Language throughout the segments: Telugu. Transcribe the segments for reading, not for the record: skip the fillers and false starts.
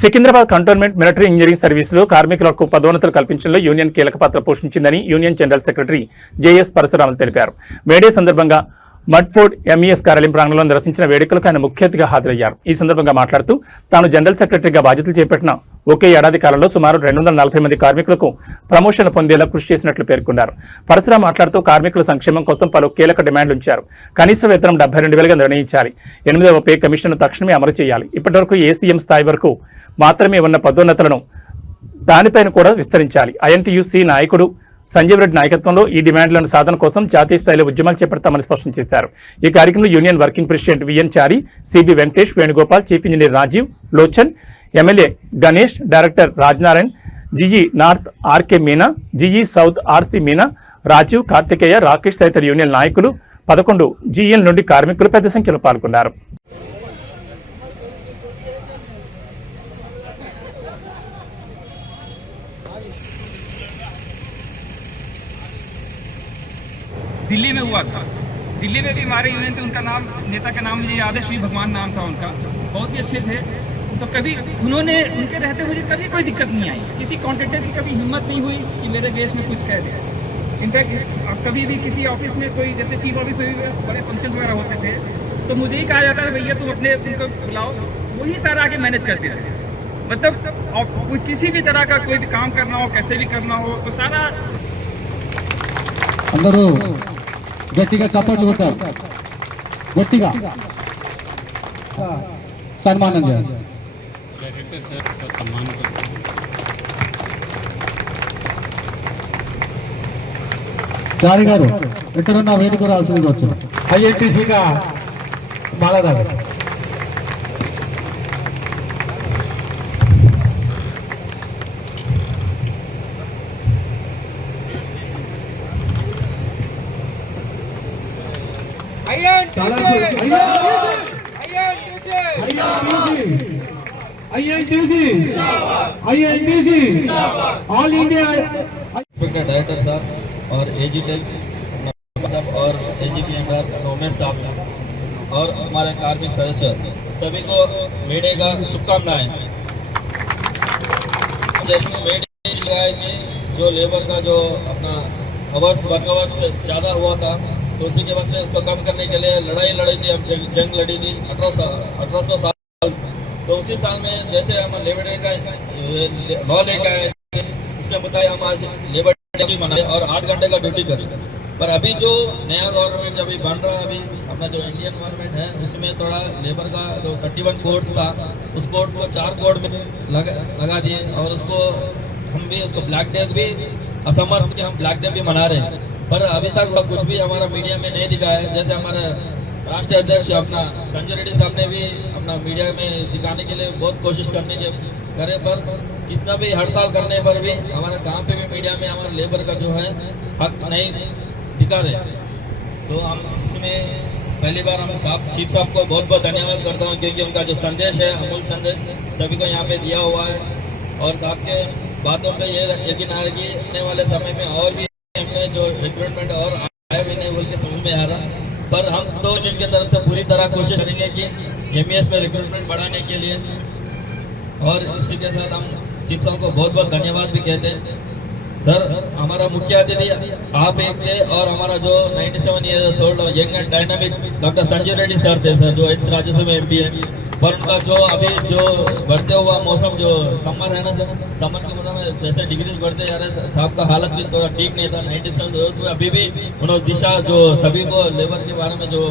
సికింద్రాబాద్ కంటోన్మెంట్ మిలిటరీ ఇంజనీరింగ్ సర్వీసులో కార్మికులకు పదోన్నతులు కల్పించడంలో యూనియన్ కీలక పాత్ర పోషించిందని union general secretary JS Parasuramulu తెలిపారు. మేడే సందర్భంగా మడ్ఫోర్డ్ ఎంఈఎస్ కార్యాలయం ప్రాంగణంలో నిర్వహించిన వేడుకలకు ఆయన ముఖ్య అతిథిగా హాజరయ్యారు. ఈ సందర్భంగా మాట్లాడుతూ తాను జనరల్ సెక్రటరీగా బాధ్యతలు చేపట్టిన ఒకే ఏడాది కాలంలో సుమారు 240 మంది కార్మికులకు ప్రమోషన్లు పొందేలా కృషి చేసినట్లు పేర్కొన్నారు. పరశురాం మాట్లాడుతూ కార్మికుల సంక్షేమం కోసం పలు కీలక డిమాండ్లు ఉంచారు. కనీస వేతనం 72,000గా నిర్ణయించాలి. 8వ పే కమిషన్ను తక్షణమే అమలు చేయాలి. ఇప్పటివరకు ఏసీఎం స్థాయి వరకు మాత్రమే ఉన్న పదోన్నతులను దానిపైన కూడా విస్తరించాలి. ఐఎన్టీయూసీ నాయకుడు సంజీవ్ రెడ్డి నాయకత్వంలో ఈ డిమాండ్లను సాధన కోసం జాతీయ స్థాయిలో ఉద్యమాలు చేపడతామని స్పష్టం చేశారు. ఈ కార్యక్రమంలో union working president VN Chari, CB Venkatesh, Venugopal, chief engineer Rajeev Lochan, MLA Ganesh, director Rajnarayan, GE north RK Meena, GE south RC Meena, Rajeev, Karthikeya, Rakesh తదితర యూనియన్ నాయకులు 11 జీఎల్ నుండి కార్మికులు పెద్ద సంఖ్యలో పాల్గొన్నారు. दिल्ली में हुआ था। दिल्ली में भी हमारे यूनियन थे, उनका नाम, नेता का नाम मुझे याद है, श्री भगवान नाम था उनका, बहुत ही अच्छे थे। तो कभी उन्होंने, उनके रहते मुझे कभी कोई दिक्कत नहीं आई, किसी कॉन्ट्रैक्टर की कभी हिम्मत नहीं हुई कि मेरे देश में कुछ कह दे। इनफैक्ट कभी भी किसी ऑफिस में कोई, जैसे चीफ ऑफिस में भी बड़े फंक्शन वगैरह होते थे तो मुझे ही कहा जाता था भैया तुम अपने उनको बुलाओ, वही सारा आके मैनेज करते रहते। मतलब कुछ किसी भी तरह का कोई भी काम करना हो, कैसे भी करना हो, तो सारा अंदर గట్టిగా చప్పట్లు కొట్టారు. గట్టిగా సన్మానం చేయాలి. చారి గారు ఎక్కడున్న వేదిక రావాల్సింది వచ్చు. ఐఎన్టీసీగా మాలదాగా ऑल इंडिया डायरेक्टर साहब और एजी टेक और एजीपीएमआर नोमेश साहब और हमारे कार्मिक सदस्य सभी को मेडे का शुभकामनाएं। जैसे मेडे लगाए कि जो लेबर का जो अपना वर्क आवर्स ज़्यादा हुआ था तो उसी के वजह से उसको कम करने के लिए लड़ी थी, हम जंग लड़ी थी 1800 साल। तो उसी साल में जैसे हम लेबर डे का लॉ लेके आए उसके मुताबिक हम आज लेबर डे भी मनाए और 8 घंटे का ड्यूटी करें। पर अभी जो नया गवर्नमेंट अभी बन रहा है, अभी अपना जो इंडियन गवर्नमेंट है उसमें थोड़ा लेबर का जो 31 कोड्स था उस कोड को 4 कोड में लगा दिए और उसको हम भी उसको ब्लैक डे भी असमर्थ के हम ब्लैक डे भी मना रहे हैं। पर अभी तक कुछ भी हमारा मीडिया में नहीं दिखा है। जैसे हमारे राष्ट्रीय अध्यक्ष अपना संजय रेड्डी साहब ने भी अपना मीडिया में दिखाने के लिए बहुत कोशिश करने के करे, पर कितना भी हड़ताल करने पर भी हमारा कहाँ पे भी मीडिया में हमारे लेबर का जो है हक नहीं दिखा रहे। तो हम इसमें पहली बार हम चीफ साहब को बहुत बहुत धन्यवाद करता हूँ क्योंकि उनका जो संदेश है, अमूल संदेश सभी को यहाँ पे दिया हुआ है और साहब के बातों पे ये यकीन आ रहा है कि आने वाले समय में और भी हमें जो रिक्रूटमेंट और आए भी नहीं बोल के समझ में आ रहा, पर हम तो जिनके तरफ से पूरी तरह कोशिश करेंगे कि एमईएस में रिक्रूटमेंट बढ़ाने के लिए। और इसी के साथ हम चीफ साहब को बहुत बहुत धन्यवाद भी कहते हैं। सर हमारा मुख्य अतिथि आप एक थे और हमारा जो 97 years old young and dynamic doctor Sanjay Reddy sir थे सर, जो एच राज्यसभा एमपी है। पर उनका जो अभी जो बढ़ते हुआ मौसम जो समर है ना सर, समर के मौसम में जैसे डिग्रीज बढ़ते जा रहे हैं, साहब का हालत भी थोड़ा ठीक नहीं था 97 ईयर्स में। अभी भी उन्होंने दिशा जो सभी को लेबर के बारे में जो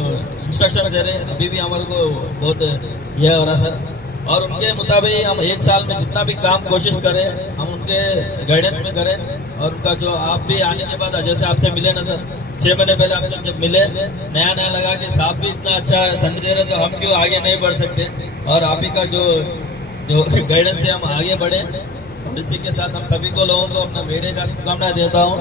इंस्ट्रक्शन दे रहे हैं अभी भी हमारे को बहुत यह हो रहा है सर। और उनके मुताबिक हम 1 साल में जितना भी काम कोशिश करें हम उनके गाइडेंस में करें। और उनका जो आप भी आने के बाद जैसे आपसे मिले ना सर, 6 महीने पहले आपसे जब मिले नया लगा कि साहब भी इतना अच्छा संदेश दे रहे तो हम क्यों आगे नहीं बढ़ सकते। और आप ही का जो गाइडेंस से हम आगे बढ़े। और इसी के साथ हम सभी को लोगों को अपना मेडे का शुभकामनाएं देता हूँ।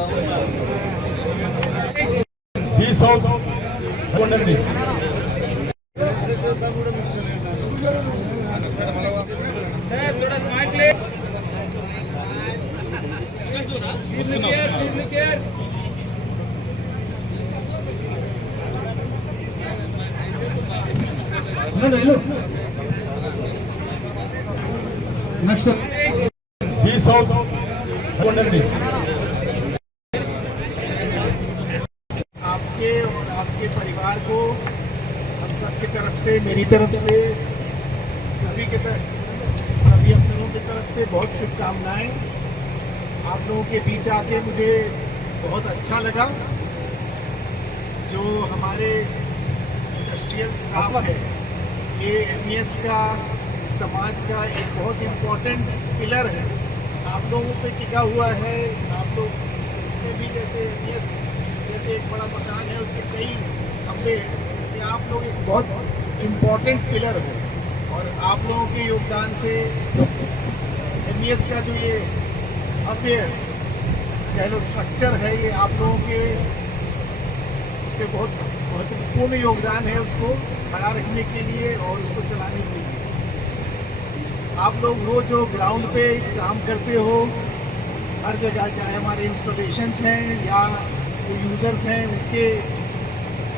నెక్స్ట్ जी साउथ गोल्डन जी आपके और आपके परिवार को हम सबकी तरफ से, मेरी तरफ से, सभी अफसरों की तरफ से बहुत शुभकामनाएं। आप लोगों के बीच आके मुझे बहुत अच्छा लगा। जो हमारे इंडस्ट्रियल स्टाफ है, ये एमईएस का, समाज का एक बहुत इम्पोर्टेंट पिलर है, आप लोगों पे टिका हुआ है। आप लोग उसमें भी जैसे एमईएस जैसे एक बड़ा मकान है, उसके कई खंभे हैं, आप लोग एक बहुत इम्पोर्टेंट पिलर हो। और आप लोगों के योगदान से एमईएस का जो ये भव्य कह लो स्ट्रक्चर है, ये आप लोगों के उसके बहुत महत्वपूर्ण योगदान है उसको खड़ा रखने के लिए और उसको चलाने के लिए। आप लोग वो जो ग्राउंड पे काम करते हो, हर जगह, चाहे हमारे इंस्टॉलेशंस हैं या जो यूज़र्स हैं उनके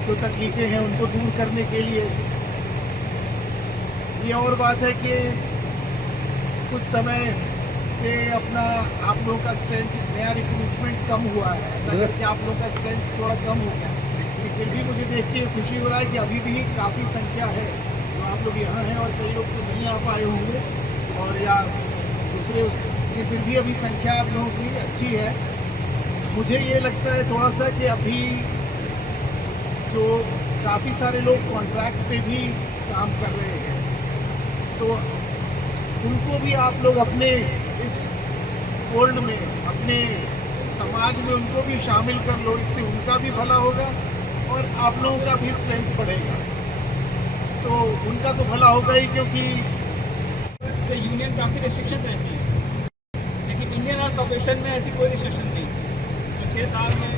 जो तकलीफ़ें हैं उनको दूर करने के लिए। ये और बात है कि कुछ समय से अपना आप लोगों का स्ट्रेंथ, नया रिक्रूटमेंट कम हुआ है, ऐसा करके आप लोगों का स्ट्रेंथ थोड़ा कम हो गया, लेकिन फिर भी मुझे देख के खुशी हो रहा है कि अभी भी काफ़ी संख्या है जो आप लोग यहाँ हैं, और कई लोग तो नहीं आ पाए होंगे और या दूसरे, लेकिन फिर भी अभी संख्या आप लोगों की अच्छी है। मुझे ये लगता है थोड़ा सा कि अभी जो काफ़ी सारे लोग कॉन्ट्रैक्ट पे भी काम कर रहे हैं, तो उनको भी आप लोग अपने इस फोल्ड में, अपने समाज में उनको भी शामिल कर लो। इससे उनका भी भला होगा और आप लोगों का भी स्ट्रेंथ बढ़ेगा। तो उनका तो भला होगा ही, क्योंकि तो यूनियन काफ़ी रिस्ट्रिक्शंस रहती है, लेकिन इंडियन ऑयल कॉर्पोरेशन में ऐसी कोई रिस्ट्रिक्शन नहीं। तो 6 साल में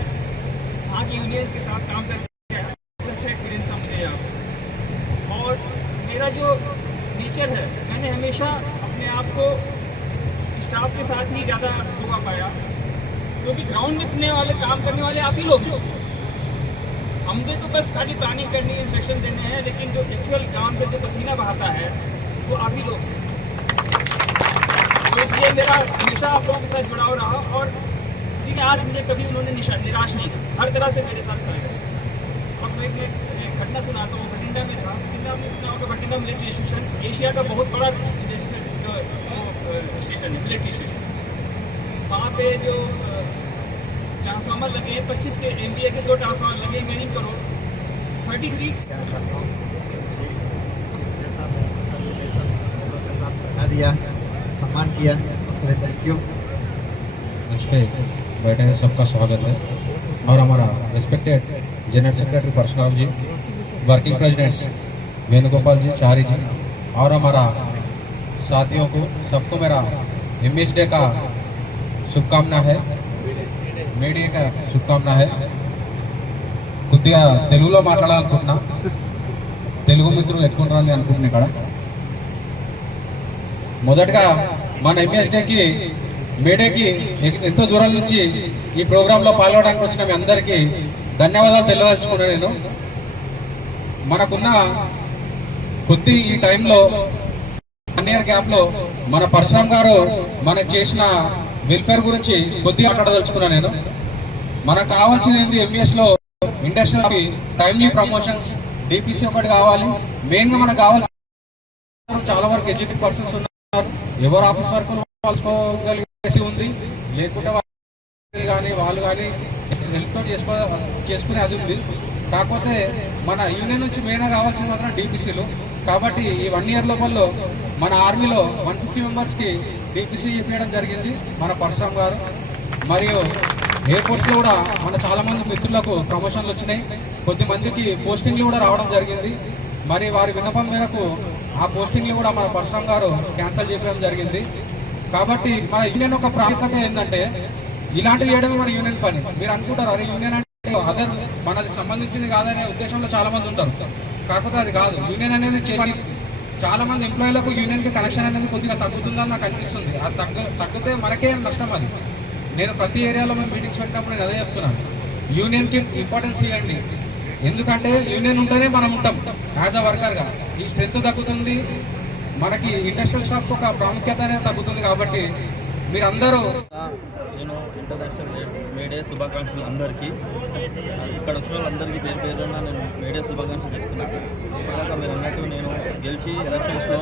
वहाँ की यूनियंस के साथ काम करके बहुत अच्छा एक्सपीरियंस था मुझे यहाँ पे। और मेरा जो नेचर है, मैंने हमेशा अपने आप को स्टाफ के साथ ही ज़्यादा जोड़ा पाया, क्योंकि ग्राउंड में इतने वाले काम करने वाले आप ही लोग हैं। हमने तो बस खाली प्लानिंग करनी है, इंस्ट्रक्शन देने हैं, लेकिन जो एक्चुअल काम पे जो पसीना बहाता है वो आप ही लोग हैं। तो इसलिए मेरा हमेशा आप लोगों के साथ जुड़ाव रहा, और ठीक है, आज मुझे कभी उन्होंने निराश नहीं किया, हर तरह से मेरे साथ खड़े रहे। अब मैं एक घटना सुनाता हूँ। भटिंडा में था, भटिंडा में सुना होगा, भटिंडा मिलिट्री स्टेशन एशिया का बहुत बड़ा स्टेशन है, मिलिट्री स्टेशन। वहाँ पे जो ट्रांसफार्मर लगे हैं, 25 के MVA के 2 ट्रांसफार्मर लगे, मीनिंग करो 33। कहना चाहता हूँ कि जैसा सर ने जैसा लोगों के साथ बता दिया, सम्मान किया, उसके लिए थैंक यू। मंच पे बैठे हैं सबका स्वागत है। और हमारा रिस्पेक्टेड जनरल सेक्रेटरी परशुराम जी, वर्किंग प्रेसिडेंट्स वेणुगोपाल जी, चारी जी, और हमारा साथियों को सबको मेरा एमईएस डे का शुभकामना है, మే డే का शुभकामना है। కొద్దిగా తెలుగులో మాట్లాడాలనుకుంటున్నా, తెలుగు మిత్రులు ఎక్కువ ఉన్నారని అనుకుంటున్నా ఇక్కడ। మొదటగా మన ఎంఎస్ డేకి, మేడేకి ఎంతో దూరం నుంచి ఈ ప్రోగ్రాంలో పాల్గొనడానికి వచ్చిన మీ అందరికీ ధన్యవాదాలు తెలియదలుచుకున్నాను నేను। మనకున్న కొద్ది ఈ టైంలో 1 ఇయర్ గ్యాప్లో మన పరశురామ్ గారు మనకు చేసిన వెల్ఫేర్ గురించి కొద్దిగా మాట్లాడదలుచుకున్నాను నేను। మనకు కావాల్సింది ఎంఈఎస్లో ఇండస్ట్రియల్ టైమ్లీ ప్రమోషన్స్, డిపిసి ఒకటి కావాలి। మెయిన్గా మనకు కావాల్సిన చాలా వరకు ఎడ్యుకేటెడ్ పర్సన్స్ ఉన్నారు, ఎవరు ఆఫీస్ వర్క్ చేసుకోగలిగేసి ఉంది, లేకుంటే కానీ వాళ్ళు కానీ హెల్ప్ తోటి చేసుకునే అది ఉంది। కాకపోతే మన యూనియన్ నుంచి మెయిన్గా కావాల్సింది మాత్రం డిపిసీలు। కాబట్టి ఈ 1 ఇయర్ లోపల మన ఆర్మీలో 150 మెంబర్స్కి డిపిసి ఇప్పించడం జరిగింది మన పరశురామ్ గారు। మరియు ఎయిర్ ఫోర్స్లో కూడా మన చాలామంది మిత్రులకు ప్రమోషన్లు వచ్చినాయి, కొద్దిమందికి పోస్టింగ్లు కూడా రావడం జరిగింది। మరి వారి విన్నపం మేరకు ఆ పోస్టింగ్లు కూడా మన పరశురామ్ గారు క్యాన్సిల్ చేయడం జరిగింది। కాబట్టి మన యూనియన్ ఒక ప్రాముఖ్యత ఏంటంటే, ఇలాంటివి చేయడమే మన యూనియన్ పని। మీరు అనుకుంటారు అరే యూనియన్ అంటే అదర్ మనకు సంబంధించింది కాదనే ఉద్దేశంలో చాలామంది ఉంటారు, కాకపోతే అది కాదు। యూనియన్ అనేది చేయాలి, చాలామంది ఎంప్లాయీలకు యూనియన్కి కనెక్షన్ అనేది కొద్దిగా తగ్గుతుందని నాకు అనిపిస్తుంది। అది తగ్గితే మనకే నష్టం అది। నేను ప్రతి ఏరియాలో మేము మీటింగ్స్ పెట్టినప్పుడు నేను అదే చెప్తున్నాను, యూనియన్కి ఇంపార్టెన్స్ ఇవ్వండి, ఎందుకంటే యూనియన్ ఉంటేనే మనం ఉంటాం యాజ్ అ వర్కర్గా। ఈ స్ట్రెంత్ తగ్గుతుంది, మనకి ఇండస్ట్రియల్ స్టాఫ్ ఒక ప్రాముఖ్యత అనేది తగ్గుతుంది. కాబట్టి మీరందరూ నేను ఇంటర్నేషనల్ మేడే శుభాకాంక్షలు అందరికీ. ఇక్కడ వచ్చిన వాళ్ళందరికీ పేరు పేరున నేను మేడే శుభాకాంక్షలు చెప్తున్నాను. ఇప్పటిదాకా మీరు అన్నట్టు నేను గెలిచి ఎలక్షన్స్లో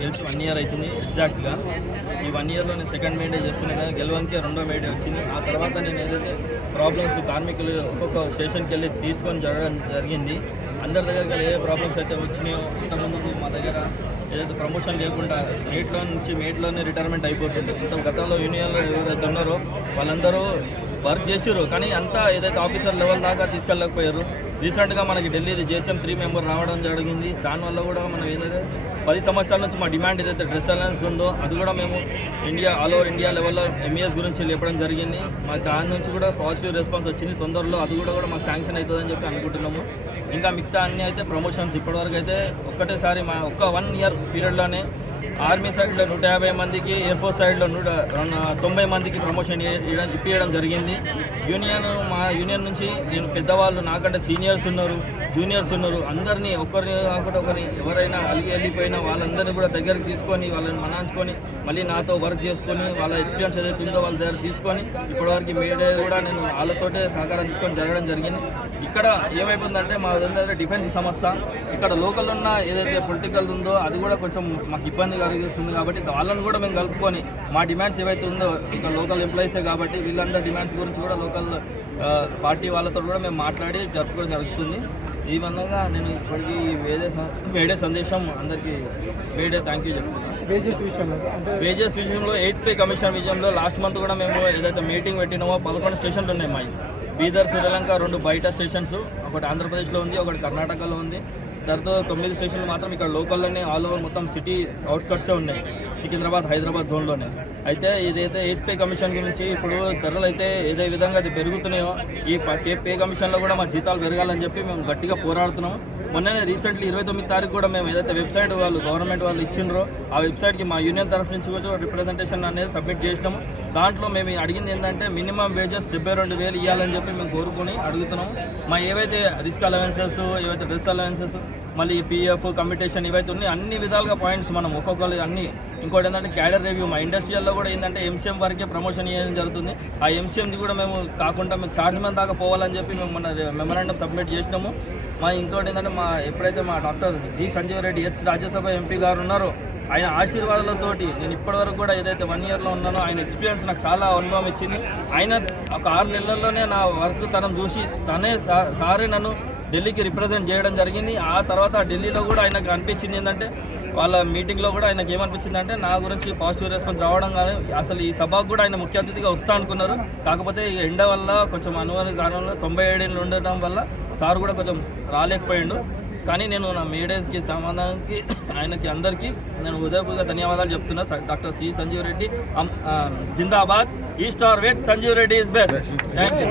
గెలిచి 1 year అవుతుంది ఎగ్జాక్ట్గా. ఈ 1 yearలో నేను సెకండ్ మేడే చేస్తున్నాను కదా, గెలవడానికి 2వ మేడే వచ్చింది. ఆ తర్వాత నేను ఏదైతే ప్రాబ్లమ్స్ కార్మికులు ఒక్కొక్క స్టేషన్కి వెళ్ళి తీసుకొని జరగడం జరిగింది. అందరి దగ్గరికి ఏ ప్రాబ్లమ్స్ అయితే వచ్చినాయో ఇంతకుముందు మా దగ్గర ఏదైతే ప్రమోషన్ లేకుండా మేట్లోనే రిటైర్మెంట్ అయిపోతుంది. ఇంత గతంలో యూనియన్లో ఎవరైతే ఉన్నారో వాళ్ళందరూ వర్క్ చేసారు, కానీ అంతా ఏదైతే ఆఫీసర్ లెవెల్ దాకా తీసుకెళ్ళకపోయారు. రీసెంట్గా మనకి ఢిల్లీ JSM 3 member రావడం జరిగింది. దానివల్ల కూడా మనం ఏంటంటే 10 సంవత్సరాల నుంచి మా డిమాండ్ ఏదైతే డ్రెస్ అలయన్స్ ఉందో అది కూడా మేము ఆల్ ఓవర్ ఇండియా లెవెల్లో MES గురించి చెప్పడం జరిగింది. మాకు దాని నుంచి కూడా పాజిటివ్ రెస్పాన్స్ వచ్చింది. తొందరలో అది కూడా మాకు శాంక్షన్ అవుతుందని చెప్పి అనుకుంటున్నాము. ఇంకా మిగతా అన్నీ అయితే ప్రమోషన్స్ ఇప్పటివరకు అయితే ఒక్కటేసారి మా 1 year పీరియడ్లోనే ఆర్మీ సైడ్లో 150 మందికి, ఎయిర్ ఫోర్స్ సైడ్లో 190 మందికి ప్రమోషన్ ఇప్పించడం జరిగింది. మా యూనియన్ నుంచి నేను పెద్దవాళ్ళు నాకంటే సీనియర్స్ ఉన్నారు, జూనియర్స్ ఉన్నారు, అందరినీ ఒకరిని కాకుండా ఒకరిని ఎవరైనా వెళ్ళిపోయినా వాళ్ళందరినీ కూడా దగ్గరికి తీసుకొని వాళ్ళని మనాంచుకొని మళ్ళీ నాతో వర్క్ చేసుకొని వాళ్ళ ఎక్స్పీరియన్స్ ఏదైతే ఉందో వాళ్ళ దగ్గర తీసుకొని ఇప్పటివరకు మేడే కూడా నేను వాళ్ళతోటే సహకారం తీసుకొని జరగడం జరిగింది. ఇక్కడ ఏమైపోతుందంటే మా దగ్గర డిఫెన్స్ సంస్థ ఇక్కడ లోకల్ ఉన్న ఏదైతే పొలిటికల్ ఉందో అది కూడా కొంచెం మాకు ఇబ్బంది కలిగిస్తుంది. కాబట్టి వాళ్ళని కూడా మేము కలుపుకొని మా డిమాండ్స్ ఏవైతే ఉందో ఇక్కడ లోకల్ ఎంప్లాయీసే కాబట్టి వీళ్ళందరి డిమాండ్స్ గురించి కూడా లోకల్ పార్టీ వాళ్ళతో కూడా మేము మాట్లాడి జరుపుకోవడం జరుగుతుంది. ఈ విధంగా నేను ఇప్పటికీ మేడే సందేశం అందరికీ మేడే థ్యాంక్ యూ చెప్తున్నాను. వేజెస్ విషయంలో 8th Pay Commission విషయంలో లాస్ట్ మంత్ కూడా మేము ఏదైతే మీటింగ్ పెట్టినామో 11 స్టేషన్లు ఉన్నాయి మావి. బీదర్, శ్రీలంక 2 బయట స్టేషన్స్, ఒకటి ఆంధ్రప్రదేశ్లో ఉంది, ఒకటి కర్ణాటకలో ఉంది. దాంతో 9 స్టేషన్లు మాత్రం ఇక్కడ లోకల్లోనే ఆల్ ఓవర్ మొత్తం సిటీ అవుట్స్కట్సే ఉన్నాయి, సికింద్రాబాద్, హైదరాబాద్ జోన్లోనే. అయితే ఇదైతే 8th Pay Commission గురించి ఇప్పుడు ధరలు అయితే ఏదే విధంగా అది పెరుగుతున్నాయో ఈ పే కమిషన్లో కూడా మా జీతాలు పెరగాలని చెప్పి మేము గట్టిగా పోరాడుతున్నాము. మొన్ననే రీసెంట్లీ 29వ తారీఖు కూడా మేము ఏదైతే వెబ్సైట్ వాళ్ళు గవర్నమెంట్ వాళ్ళు ఇచ్చిండ్రో ఆ వెబ్సైట్కి మా యూనియన్ తరఫు నుంచి కూడా రిప్రజెంటేషన్ అనేది సబ్మిట్ చేసినాము. దాంట్లో మేము అడిగింది ఏంటంటే మినిమం వేజెస్ 72,000 ఇవ్వాలని చెప్పి మేము కోరుకొని అడుగుతున్నాము. మా ఏవైతే రిస్క్ అలవెన్సెస్, ఏవైతే డ్రెస్ అలవెన్సెస్, మళ్ళీ PF కమ్యూటేషన్ ఇవైతే ఉన్నాయి అన్ని విధాలుగా పాయింట్స్ మనం ఒక్కొక్కరు అన్ని. ఇంకోటి ఏంటంటే క్యాడర్ రివ్యూ మా ఇండస్ట్రియల్లో కూడా ఏంటంటే MCM వరకే ప్రమోషన్ ఇవ్వడం జరుగుతుంది. ఆ MCMది కూడా మేము కాకుండా మేము చార్జ్మెంట్ దాకా పోవాలని చెప్పి మేము మన మెమరాండం సబ్మిట్ చేసినాము. ఇంకోటి ఏంటంటే ఎప్పుడైతే మా doctor G Sanjeev Reddy Rajya Sabha MP గారు ఉన్నారో ఆయన ఆశీర్వాదాలతోటి నేను ఇప్పటివరకు కూడా ఏదైతే 1 yearలో ఉన్నానో ఆయన ఎక్స్పీరియన్స్ నాకు చాలా అనుభవం ఇచ్చింది. ఆయన ఒక 6 నెలల్లోనే నా వర్క్ తనం చూసి సారే నన్ను ఢిల్లీకి రిప్రజెంట్ చేయడం జరిగింది. ఆ తర్వాత ఢిల్లీలో కూడా ఆయనకు అనిపించింది ఏంటంటే వాళ్ళ మీటింగ్లో కూడా ఆయనకు ఏమనిపించింది అంటే నా గురించి పాజిటివ్ రెస్పాన్స్ రావడం కానీ అసలు ఈ సభకు కూడా ఆయన ముఖ్య అతిథిగా వస్తా అనుకున్నారు. కాకపోతే ఈ ఎండ వల్ల కొంచెం అనువాద కారణంలో 97 ఏళ్ళు ఉండటం వల్ల సార్ కూడా కొంచెం రాలేకపోయాడు. కానీ నేను నా మేడేకి సమాధానానికి ఆయనకి అందరికీ నేను హృదయపూర్వక ధన్యవాదాలు చెప్తున్నా. డాక్టర్ సి సంజీవ్ రెడ్డి జిందాబాద్. East or west, Sanjeev Reddy is best. Thank you.